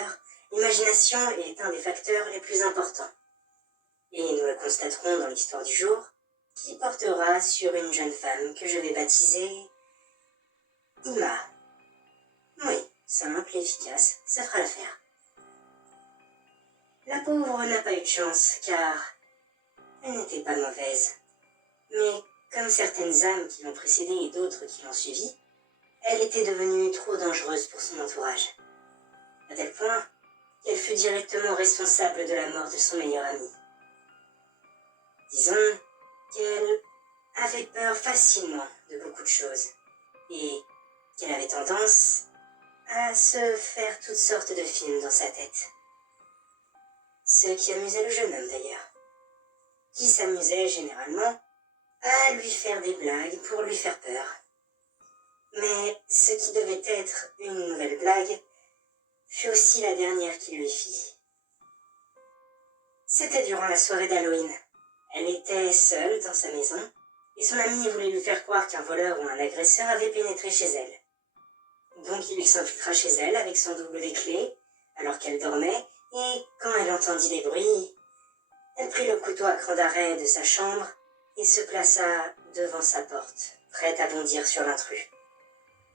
l'heure, l'imagination est un des facteurs les plus importants. Et nous le constaterons dans l'histoire du jour, qui portera sur une jeune femme que je vais baptiser Ima. Oui, simple et efficace, ça fera l'affaire. La pauvre n'a pas eu de chance, car elle n'était pas mauvaise. Mais comme certaines âmes qui l'ont précédée et d'autres qui l'ont suivie, elle était devenue trop dangereuse pour son entourage. À tel point qu'elle fut directement responsable de la mort de son meilleur ami. Disons qu'elle avait peur facilement de beaucoup de choses, et qu'elle avait tendance à se faire toutes sortes de films dans sa tête. Ce qui amusait le jeune homme d'ailleurs, qui s'amusait généralement à lui faire des blagues pour lui faire peur. Mais ce qui devait être une nouvelle blague fut aussi la dernière qu'il lui fit. C'était durant la soirée d'Halloween. Elle était seule dans sa maison, et son ami voulait lui faire croire qu'un voleur ou un agresseur avait pénétré chez elle. Donc il s'infiltra chez elle avec son double des clés, alors qu'elle dormait, et quand elle entendit des bruits, elle prit le couteau à cran d'arrêt de sa chambre et se plaça devant sa porte, prête à bondir sur l'intrus.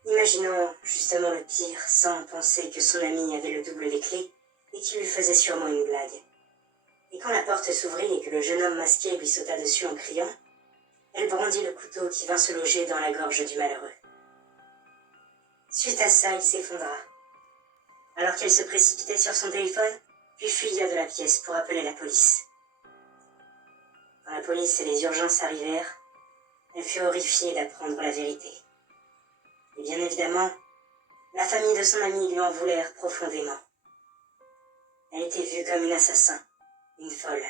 Imaginant justement le pire, sans penser que son ami avait le double des clés et qu'il lui faisait sûrement une blague. Et quand la porte s'ouvrit et que le jeune homme masqué lui sauta dessus en criant, elle brandit le couteau qui vint se loger dans la gorge du malheureux. Suite à ça, il s'effondra, alors qu'elle se précipitait sur son téléphone, puis fuya de la pièce pour appeler la police. Quand la police et les urgences arrivèrent, elle fut horrifiée d'apprendre la vérité. Et bien évidemment, la famille de son ami lui en voulèrent profondément. Elle était vue comme une assassin, une folle.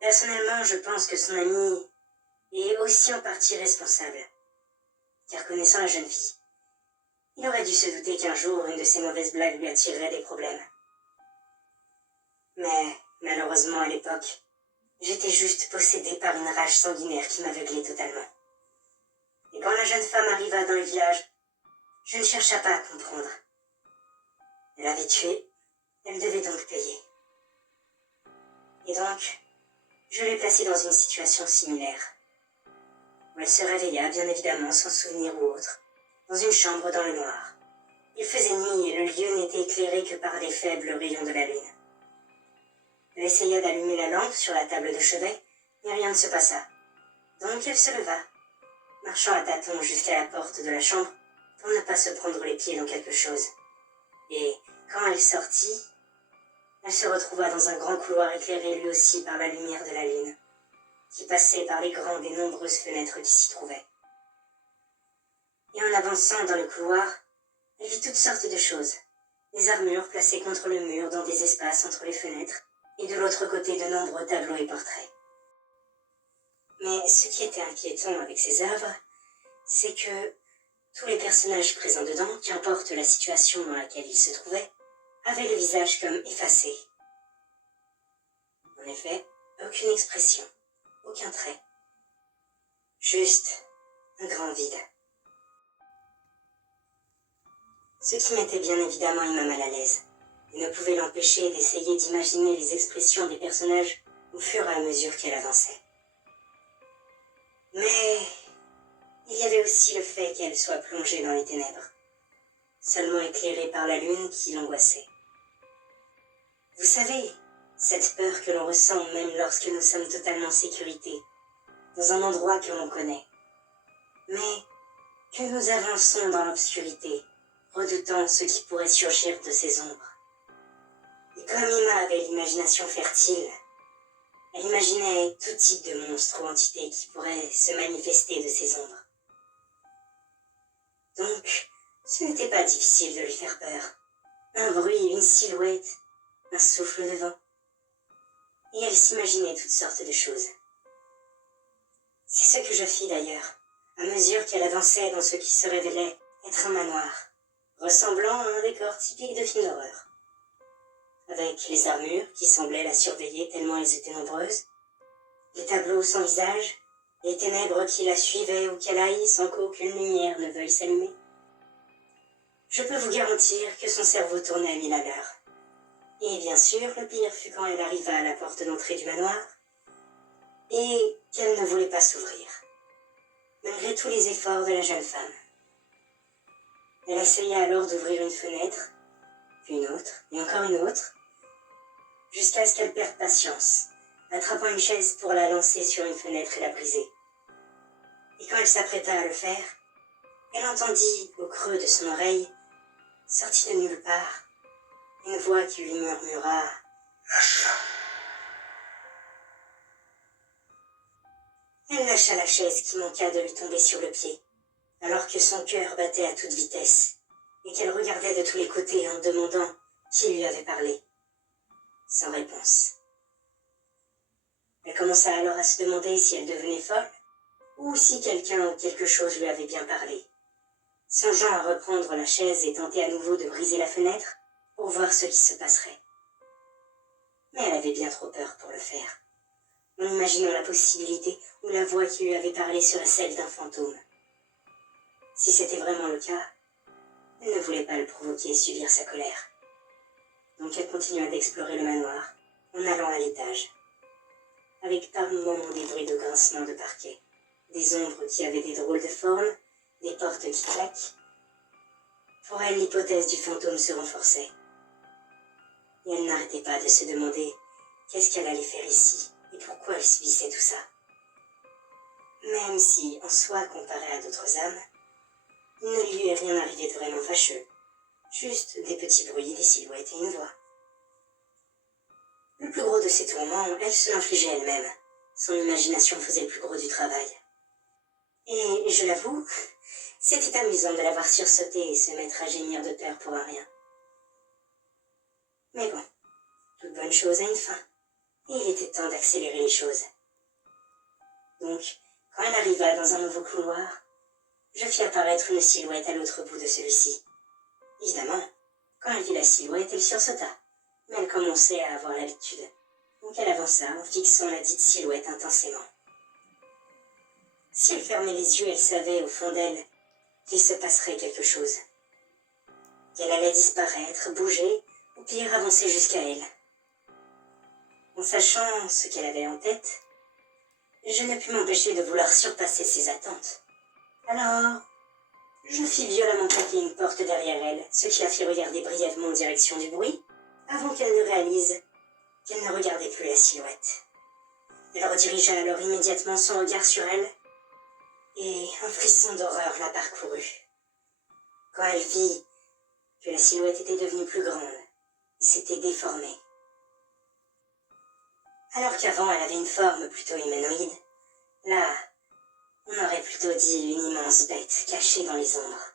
Personnellement, je pense que son ami est aussi en partie responsable. Car connaissant la jeune fille, il aurait dû se douter qu'un jour, une de ses mauvaises blagues lui attirerait des problèmes. Mais, malheureusement à l'époque, j'étais juste possédée par une rage sanguinaire qui m'aveuglait totalement. Et quand la jeune femme arriva dans le village, je ne chercha pas à comprendre. Elle avait tué, elle devait donc payer. Et donc, je l'ai placée dans une situation similaire, où elle se réveilla, bien évidemment, sans souvenir ou autre, dans une chambre dans le noir. Il faisait nuit et le lieu n'était éclairé que par les faibles rayons de la lune. Elle essaya d'allumer la lampe sur la table de chevet, mais rien ne se passa. Donc elle se leva, marchant à tâtons jusqu'à la porte de la chambre pour ne pas se prendre les pieds dans quelque chose. Et quand elle sortit, elle se retrouva dans un grand couloir éclairé lui aussi par la lumière de la lune, qui passait par les grandes et nombreuses fenêtres qui s'y trouvaient. Et en avançant dans le couloir, elle vit toutes sortes de choses. Des armures placées contre le mur dans des espaces entre les fenêtres, et de l'autre côté de nombreux tableaux et portraits. Mais ce qui était inquiétant avec ces œuvres, c'est que tous les personnages présents dedans, qu'importe la situation dans laquelle ils se trouvaient, avaient le visage comme effacé. En effet, aucune expression, aucun trait. Juste un grand vide. Ce qui mettait bien évidemment Ima mal à l'aise, et ne pouvait l'empêcher d'essayer d'imaginer les expressions des personnages au fur et à mesure qu'elle avançait. Mais il y avait aussi le fait qu'elle soit plongée dans les ténèbres, seulement éclairée par la lune qui l'angoissait. Vous savez, cette peur que l'on ressent même lorsque nous sommes totalement en sécurité, dans un endroit que l'on connaît, mais que nous avançons dans l'obscurité, redoutant ce qui pourrait surgir de ces ombres. Et comme Ima avait l'imagination fertile, elle imaginait tout type de monstres ou entités qui pourraient se manifester de ces ombres. Donc, ce n'était pas difficile de lui faire peur. Un bruit, une silhouette, un souffle de vent. Et elle s'imaginait toutes sortes de choses. C'est ce que je fis d'ailleurs, à mesure qu'elle avançait dans ce qui se révélait être un manoir, ressemblant à un décor typique de film d'horreur. Avec les armures qui semblaient la surveiller tellement elles étaient nombreuses, les tableaux sans visage, les ténèbres qui la suivaient où qu'elle aille sans qu'aucune lumière ne veuille s'allumer. Je peux vous garantir que son cerveau tournait à 1000 à l'heure. Et bien sûr, le pire fut quand elle arriva à la porte d'entrée du manoir et qu'elle ne voulait pas s'ouvrir, malgré tous les efforts de la jeune femme. Elle essaya alors d'ouvrir une fenêtre, puis une autre, et encore une autre, jusqu'à ce qu'elle perde patience, attrapant une chaise pour la lancer sur une fenêtre et la briser. Et quand elle s'apprêta à le faire, elle entendit, au creux de son oreille, sortie de nulle part, une voix qui lui murmura « Lâche-la ». Elle lâcha la chaise qui manqua de lui tomber sur le pied, alors que son cœur battait à toute vitesse, et qu'elle regardait de tous les côtés en demandant qui lui avait parlé. Sans réponse. Elle commença alors à se demander si elle devenait folle, ou si quelqu'un ou quelque chose lui avait bien parlé. Songeant à reprendre la chaise et tenter à nouveau de briser la fenêtre, pour voir ce qui se passerait. Mais elle avait bien trop peur pour le faire, en imaginant la possibilité où la voix qui lui avait parlé serait celle d'un fantôme. Si c'était vraiment le cas, elle ne voulait pas le provoquer et subir sa colère. Donc elle continua d'explorer le manoir, en allant à l'étage, avec par moments des bruits de grincement de parquet, des ombres qui avaient des drôles de formes, des portes qui claquent. Pour elle, l'hypothèse du fantôme se renforçait. Et elle n'arrêtait pas de se demander qu'est-ce qu'elle allait faire ici et pourquoi elle subissait tout ça. Même si, en soi, comparé à d'autres âmes, il ne lui est rien arrivé de vraiment fâcheux. Juste des petits bruits, des silhouettes et une voix. Le plus gros de ses tourments, elle se l'infligeait elle-même. Son imagination faisait le plus gros du travail. Et, je l'avoue, c'était amusant de la voir sursauter et se mettre à gémir de peur pour un rien. Mais bon, toute bonne chose a une fin, et il était temps d'accélérer les choses. Donc, quand elle arriva dans un nouveau couloir, je fis apparaître une silhouette à l'autre bout de celui-ci. Évidemment, quand elle vit la silhouette, elle sursauta, mais elle commençait à avoir l'habitude. Donc elle avança en fixant la dite silhouette intensément. Si elle fermait les yeux, elle savait, au fond d'elle, qu'il se passerait quelque chose. Qu'elle allait disparaître, bouger, ou pire avancer jusqu'à elle. En sachant ce qu'elle avait en tête, je ne pus m'empêcher de vouloir surpasser ses attentes. Alors, je fis violemment claquer une porte derrière elle, ce qui la fit regarder brièvement en direction du bruit, avant qu'elle ne réalise qu'elle ne regardait plus la silhouette. Elle redirigea alors immédiatement son regard sur elle, et un frisson d'horreur la parcourut. Quand elle vit que la silhouette était devenue plus grande et s'était déformée. Alors qu'avant elle avait une forme plutôt humanoïde, là, on aurait plutôt dit une immense bête cachée dans les ombres,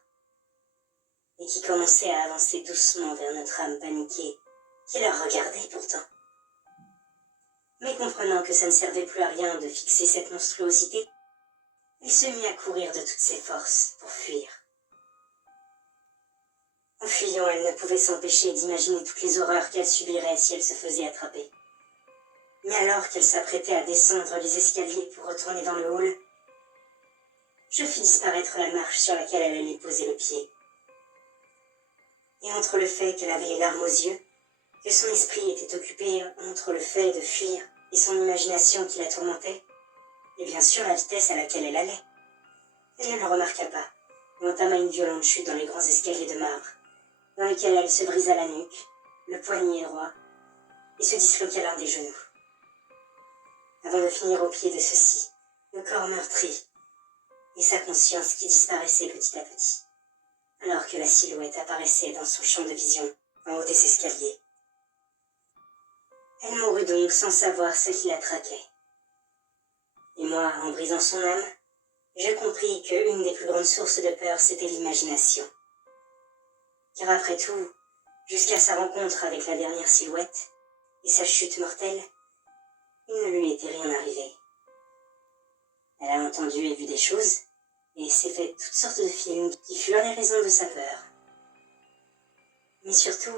et qui commençait à avancer doucement vers notre âme paniquée, qui la regardait pourtant. Mais comprenant que ça ne servait plus à rien de fixer cette monstruosité, il se mit à courir de toutes ses forces pour fuir. En fuyant, elle ne pouvait s'empêcher d'imaginer toutes les horreurs qu'elle subirait si elle se faisait attraper. Mais alors qu'elle s'apprêtait à descendre les escaliers pour retourner dans le hall, je fis disparaître la marche sur laquelle elle allait poser le pied. Et entre le fait qu'elle avait les larmes aux yeux, que son esprit était occupé entre le fait de fuir et son imagination qui la tourmentait, et bien sûr la vitesse à laquelle elle allait, elle ne le remarqua pas, et entama une violente chute dans les grands escaliers de marbre, dans lesquels elle se brisa la nuque, le poignet droit, et se disloqua l'un des genoux. Avant de finir au pied de ceux-ci, le corps meurtri, et sa conscience qui disparaissait petit à petit, alors que la silhouette apparaissait dans son champ de vision, en haut des escaliers. Elle mourut donc sans savoir ce qui la traquait. Et moi, en brisant son âme, je compris qu'une des plus grandes sources de peur, c'était l'imagination. Car après tout, jusqu'à sa rencontre avec la dernière silhouette, et sa chute mortelle, il ne lui était rien arrivé. Elle a entendu et vu des choses, et s'est fait toutes sortes de films qui furent les raisons de sa peur. Mais surtout,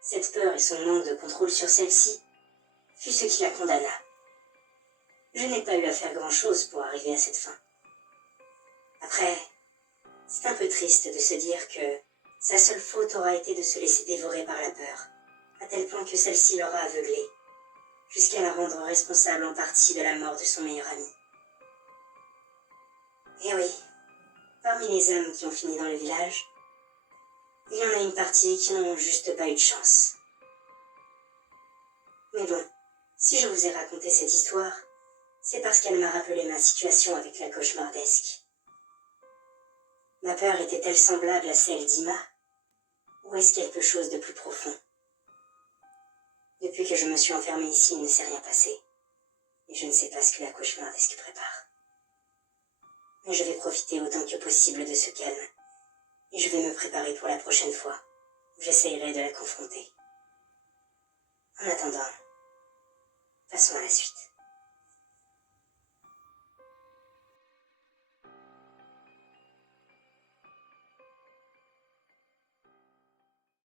cette peur et son manque de contrôle sur celle-ci fut ce qui la condamna. Je n'ai pas eu à faire grand-chose pour arriver à cette fin. Après, c'est un peu triste de se dire que Sa seule faute aura été de se laisser dévorer par la peur, à tel point que celle-ci l'aura aveuglé, jusqu'à la rendre responsable en partie de la mort de son meilleur ami. Et oui, parmi les hommes qui ont fini dans le village, il y en a une partie qui n'ont juste pas eu de chance. Mais bon, si je vous ai raconté cette histoire, c'est parce qu'elle m'a rappelé ma situation avec la cauchemardesque. Ma peur était-elle semblable à celle d'Ima, ou est-ce quelque chose de plus profond? Depuis que je me suis enfermée ici, il ne s'est rien passé, et je ne sais pas ce que la cauchemardesque prépare. Mais je vais profiter autant que possible de ce calme, et je vais me préparer pour la prochaine fois, où j'essayerai de la confronter. En attendant, passons à la suite.